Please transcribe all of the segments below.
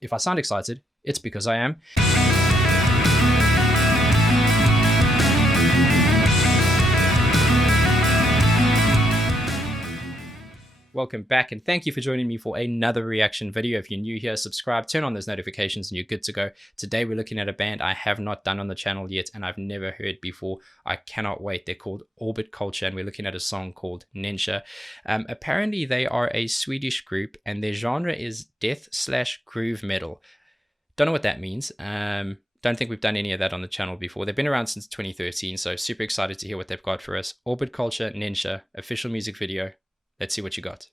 If I sound excited, it's because I am. Welcome back, and thank you for joining me for another reaction video. If you're new here, subscribe, turn on those notifications, and you're good to go. Today we're looking at a band I have not done on the channel yet, and I've never heard before. I cannot wait. They're called Orbit Culture, and we're looking at a song called Nensha. Apparently they are a Swedish group, and their genre is death/groove metal. Don't know what that means. Don't think we've done any of that on the channel before. They've been around since 2013, so super excited to hear what they've got for us. Orbit Culture, Nensha, official music video. Let's see what you got.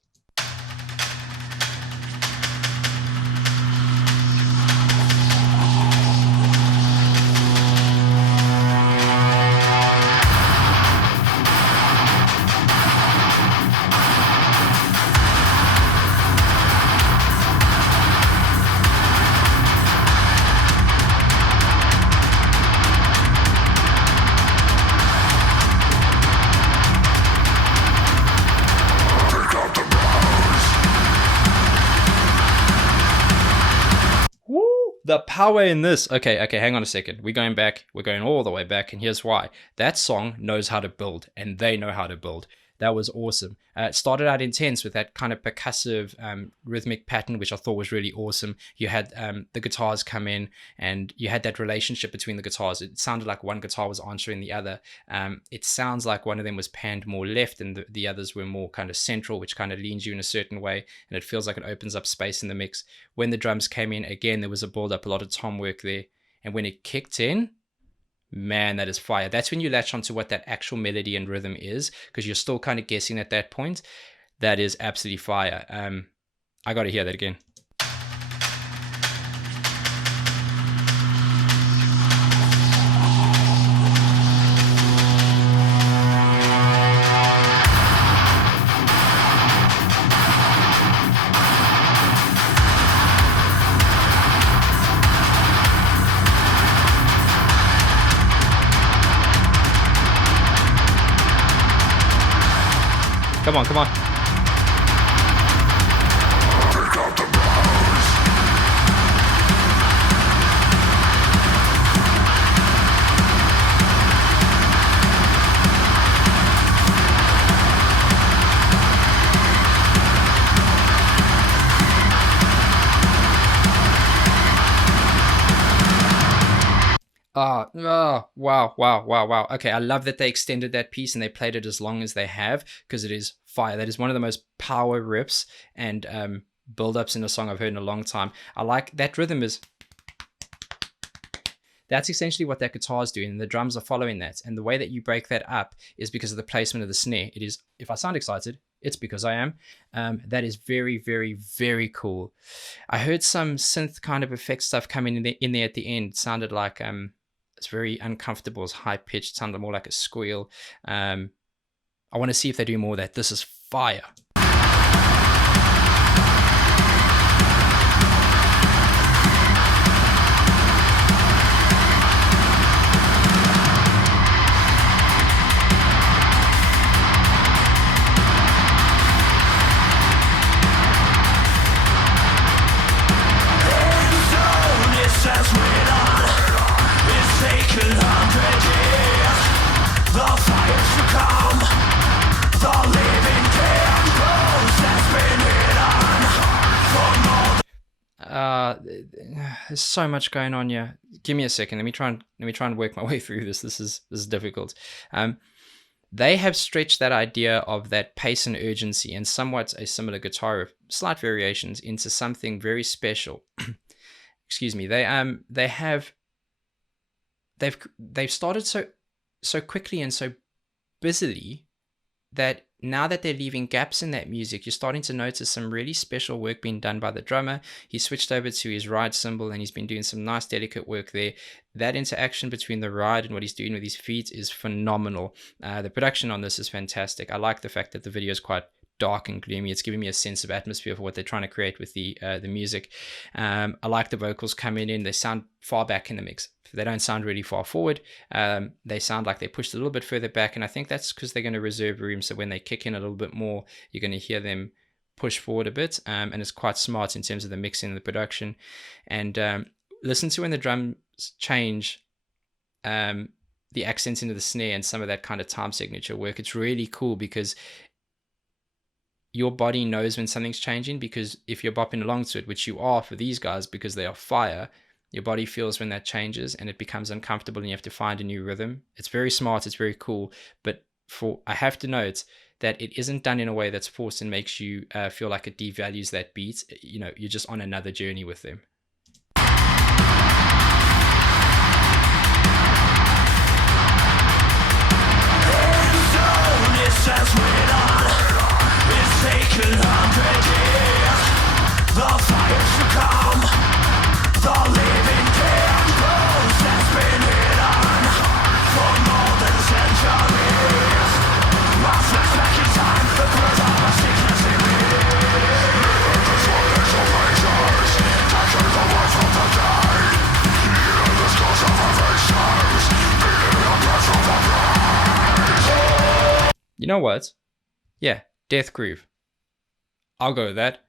The power in this. Okay, hang on a second. We're going back. We're going all the way back, and here's why. That song knows how to build, and they know how to build. That was awesome. It started out intense with that kind of percussive rhythmic pattern, which I thought was really awesome. You had the guitars come in, and you had that relationship between the guitars. It sounded like one guitar was answering the other. It sounds like one of them was panned more left, and the others were more kind of central, which kind of leans you in a certain way, and it feels like it opens up space in the mix. When the drums came in, again, there was a build-up, a lot of tom work there, and when it kicked in, man, that is fire. That's when you latch onto what that actual melody and rhythm is, because you're still kind of guessing at that point. That is absolutely fire. I got to hear that again. Come on, come on. Wow. Okay, I love that they extended that piece and they played it as long as they have, because it is fire. That is one of the most power riffs and build-ups in a song I've heard in a long time. I like that rhythm is... That's essentially what that guitar is doing, and the drums are following that. And the way that you break that up is because of the placement of the snare. It is, if I sound excited, it's because I am. That is very, very, very cool. I heard some synth kind of effect stuff coming in there at the end. It sounded like... it's very uncomfortable. It's high-pitched, sounded more like a squeal. I want to see if they do more of that. This is fire. There's so much going on here. Give me a second. Let me try and work my way through this. This is difficult. They have stretched that idea of that pace and urgency and somewhat a similar guitar riff, slight variations, into something very special. Excuse me. They've started so quickly and so busily that now that they're leaving gaps in that music, you're starting to notice some really special work being done by the drummer. He switched over to his ride cymbal and he's been doing some nice delicate work there. That interaction between the ride and what he's doing with his feet is phenomenal. The production on this is fantastic. I like the fact that the video is quite dark and gloomy. It's giving me a sense of atmosphere for what they're trying to create with the music. I like the vocals coming in. They sound far back in the mix. They don't sound really far forward. They sound like they pushed a little bit further back, and I think that's because they're going to reserve room, so when they kick in a little bit more, you're going to hear them push forward a bit, and it's quite smart in terms of the mixing and the production. And listen to when the drums change the accents into the snare and some of that kind of time signature work. It's really cool because your body knows when something's changing, because if you're bopping along to it, which you are for these guys because they are fire, your body feels when that changes and it becomes uncomfortable and you have to find a new rhythm. It's very smart, it's very cool, but I have to note that it isn't done in a way that's forced and makes you feel like it devalues that beat. You know, you're just on another journey with them. It's taken 100 years. The fires to come, the living can ghost that's been hidden for more than centuries. I flash back in time, the birth of a sickness in me. The traditional rangers, taking the words from the dead. Hear the scars of our faces, beating the breath of the bride. You know what? Yeah, death groove. I'll go with that.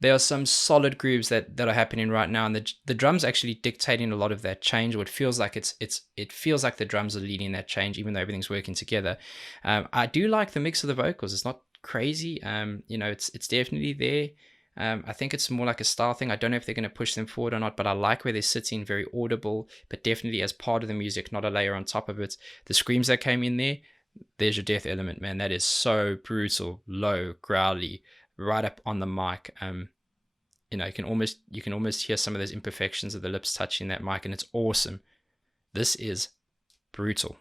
There are some solid grooves that are happening right now, and the drums actually dictating a lot of that change. Or it feels like it feels like the drums are leading that change, even though everything's working together. I do like the mix of the vocals. It's not crazy. You know, it's definitely there. I think it's more like a style thing. I don't know if they're going to push them forward or not, but I like where they're sitting, very audible, but definitely as part of the music, not a layer on top of it. The screams that came in there, there's your death element, man. That is so brutal, low, growly, right up on the mic. You know, you can almost hear some of those imperfections of the lips touching that mic, and it's awesome. This is brutal.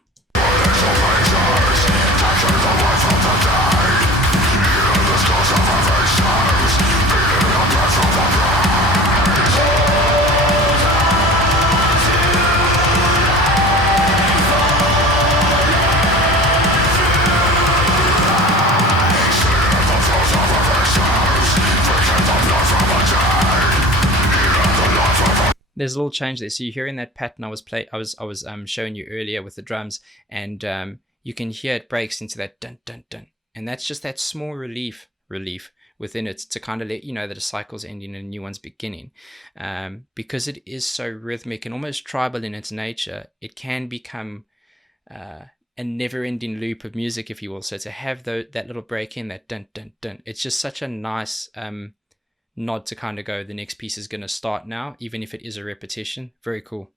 There's a little change there. So you're hearing that pattern I was showing you earlier with the drums, and you can hear it breaks into that dun dun dun, and that's just that small relief within it to kind of let you know that a cycle's ending and a new one's beginning. Because it is so rhythmic and almost tribal in its nature, it can become a never-ending loop of music, if you will. So to have that little break in, that dun dun dun, it's just such a nice nod to kind of go, the next piece is going to start now, even if it is a repetition. Very cool.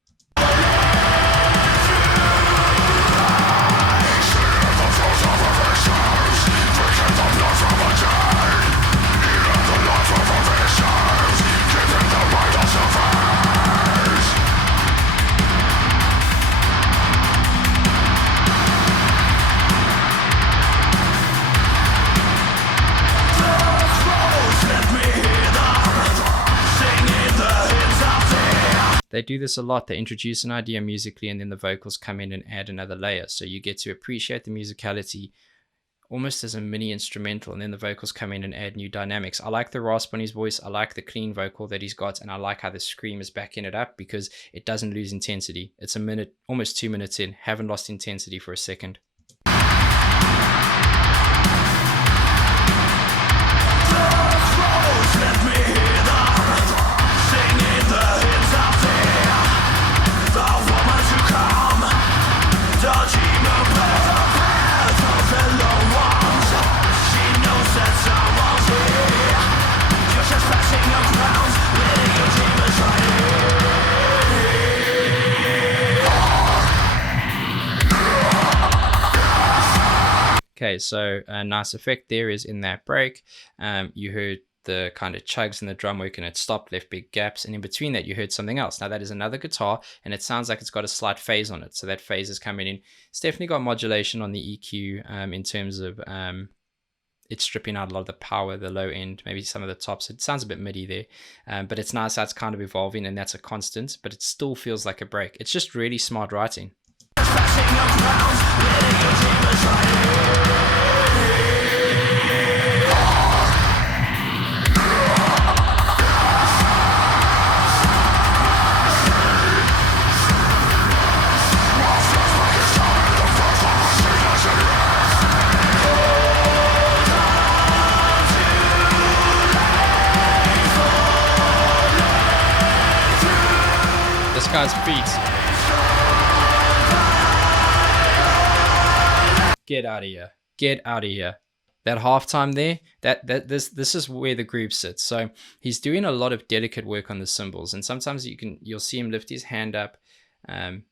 They do this a lot. They introduce an idea musically, and then the vocals come in and add another layer. So you get to appreciate the musicality almost as a mini instrumental, and then the vocals come in and add new dynamics. I like the rasp on his voice. I like the clean vocal that he's got, and I like how the scream is backing it up because it doesn't lose intensity. It's a minute, almost 2 minutes in. Haven't lost intensity for a second. Okay, so a nice effect there is in that break. You heard the kind of chugs in the drum work, and it stopped, left big gaps, and in between that you heard something else. Now that is another guitar, and it sounds like it's got a slight phase on it, so that phase is coming in. It's definitely got modulation on the EQ in terms of it's stripping out a lot of the power, the low end, maybe some of the tops. It sounds a bit MIDI there, but it's nice how it's kind of evolving, and that's a constant, but it still feels like a break. It's just really smart writing. guy's feet. Get out of here. Get out of here. That halftime there, this is where the groove sits. So he's doing a lot of delicate work on the cymbals, and sometimes you'll see him lift his hand up, and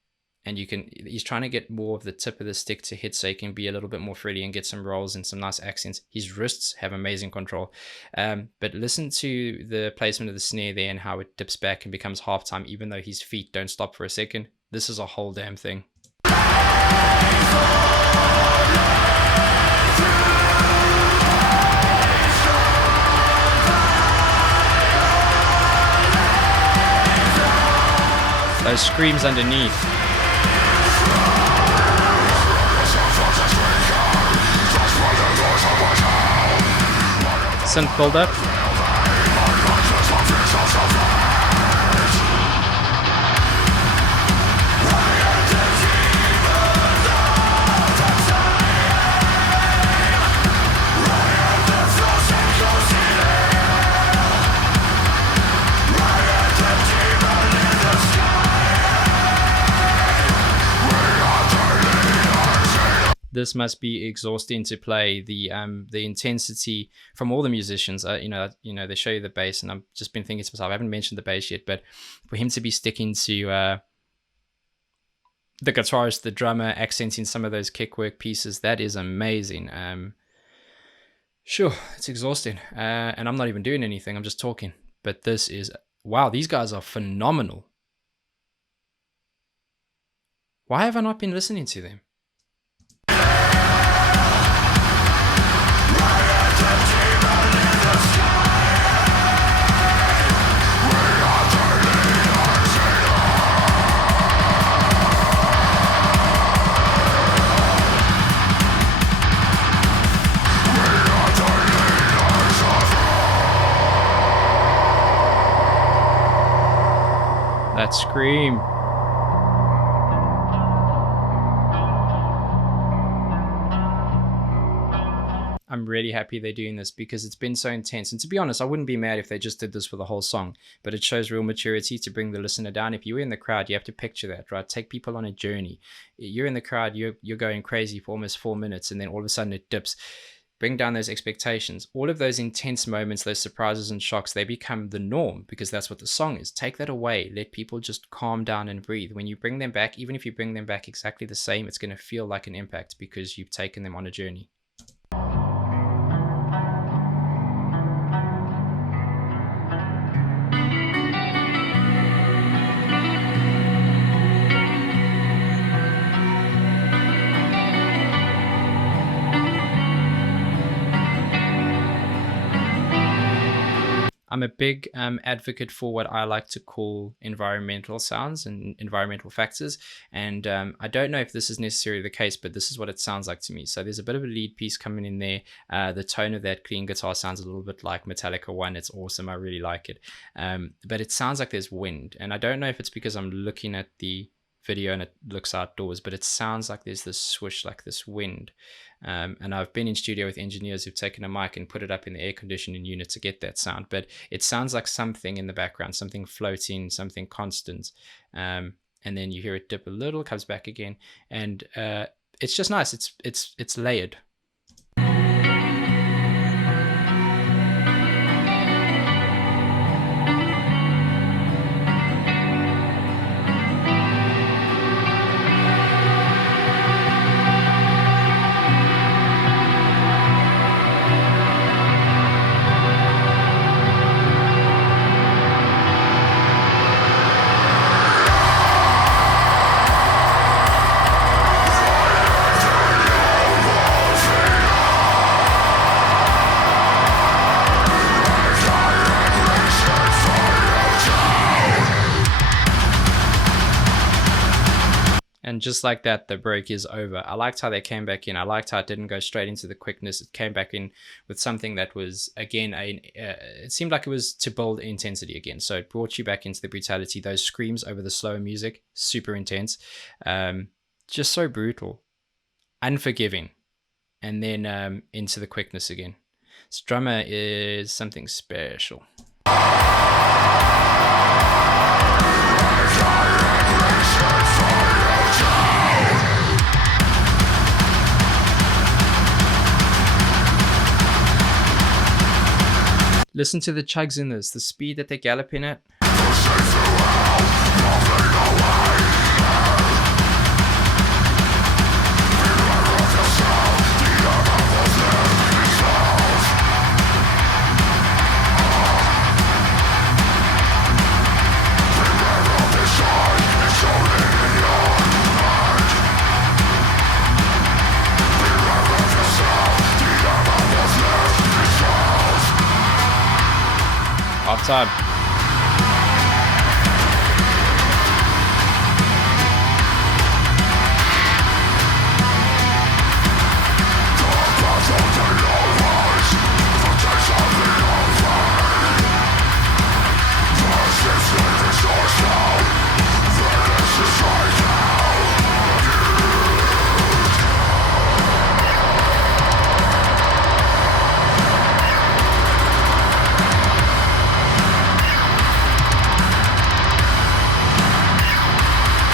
he's trying to get more of the tip of the stick to hit, so he can be a little bit more frilly and get some rolls and some nice accents. His wrists have amazing control, but listen to the placement of the snare there and how it dips back and becomes halftime, even though his feet don't stop for a second. This is a whole damn thing. Those screams underneath. Synth build up. This must be exhausting to play. The intensity from all the musicians. They show you the bass, and I've just been thinking to myself, I haven't mentioned the bass yet, but for him to be sticking to the guitarist, the drummer, accenting some of those kick work pieces, that is amazing. Sure, it's exhausting, and I'm not even doing anything. I'm just talking. But this is, wow, these guys are phenomenal. Why have I not been listening to them? That scream. I'm really happy they're doing this because it's been so intense. And to be honest, I wouldn't be mad if they just did this for the whole song, but it shows real maturity to bring the listener down. If you're in the crowd, you have to picture that, right? Take people on a journey. You're in the crowd, you're going crazy for almost 4 minutes, and then all of a sudden it dips. Bring down those expectations. All of those intense moments, those surprises and shocks, they become the norm because that's what the song is. Take that away. Let people just calm down and breathe. When you bring them back, even if you bring them back exactly the same, it's going to feel like an impact because you've taken them on a journey. I'm a big advocate for what I like to call environmental sounds and environmental factors. And I don't know if this is necessarily the case, but this is what it sounds like to me. So there's a bit of a lead piece coming in there. The tone of that clean guitar sounds a little bit like Metallica 1. It's awesome. I really like it. But it sounds like there's wind. And I don't know if it's because I'm looking at the video and it looks outdoors, but it sounds like there's this swish, like this wind. And I've been in studio with engineers who've taken a mic and put it up in the air conditioning unit to get that sound, but it sounds like something in the background, something floating, something constant. And then you hear it dip a little, comes back again, and it's just nice. It's layered. And just like that, the break is over. I liked how they came back in. I liked how it didn't go straight into the quickness. It came back in with something that was, again, it seemed like it was to build intensity again. So it brought you back into the brutality. Those screams over the slower music, super intense. Just so brutal. Unforgiving. And then into the quickness again. This drummer is something special. Listen to the chugs in this, the speed that they're galloping at. Half time.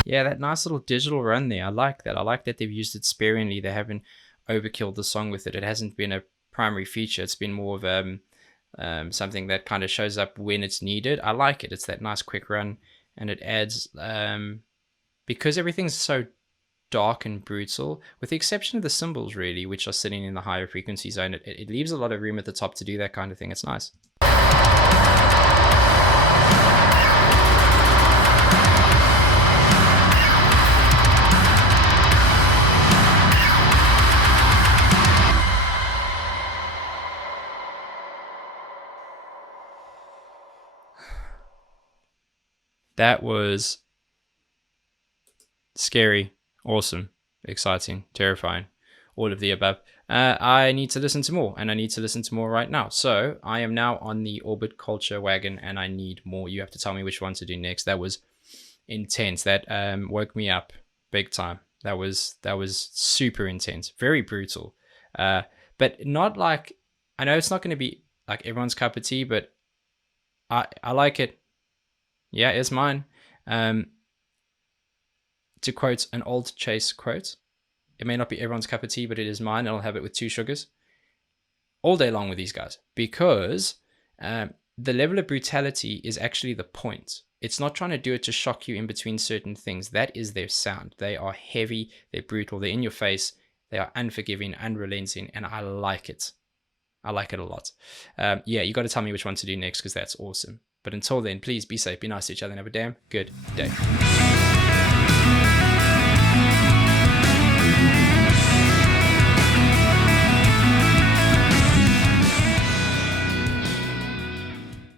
Yeah, that nice little digital run there. I like that. I like that they've used it sparingly. They haven't overkilled the song with it. It hasn't been a primary feature. It's been more of something that kind of shows up when it's needed. I like it. It's that nice quick run, and it adds because everything's so dark and brutal, with the exception of the cymbals really, which are sitting in the higher frequency zone. It leaves a lot of room at the top to do that kind of thing. It's nice. That was scary, awesome, exciting, terrifying, all of the above. I need to listen to more, and I need to listen to more right now. So I am now on the Orbit Culture wagon, and I need more. You have to tell me which one to do next. That was intense. That woke me up big time. That was super intense, very brutal, but not like, I know it's not going to be like everyone's cup of tea, but I like it. Yeah, it's mine. To quote an old Chase quote, it may not be everyone's cup of tea, but it is mine. I'll have it with 2 sugars all day long with these guys, because the level of brutality is actually the point. It's not trying to do it to shock you in between certain things. That is their sound. They are heavy, they're brutal, they're in your face, they are unforgiving, unrelenting, and I like it. I like it a lot. Yeah, you got to tell me which one to do next, because that's awesome. But until then, please be safe, be nice to each other, and have a damn good day.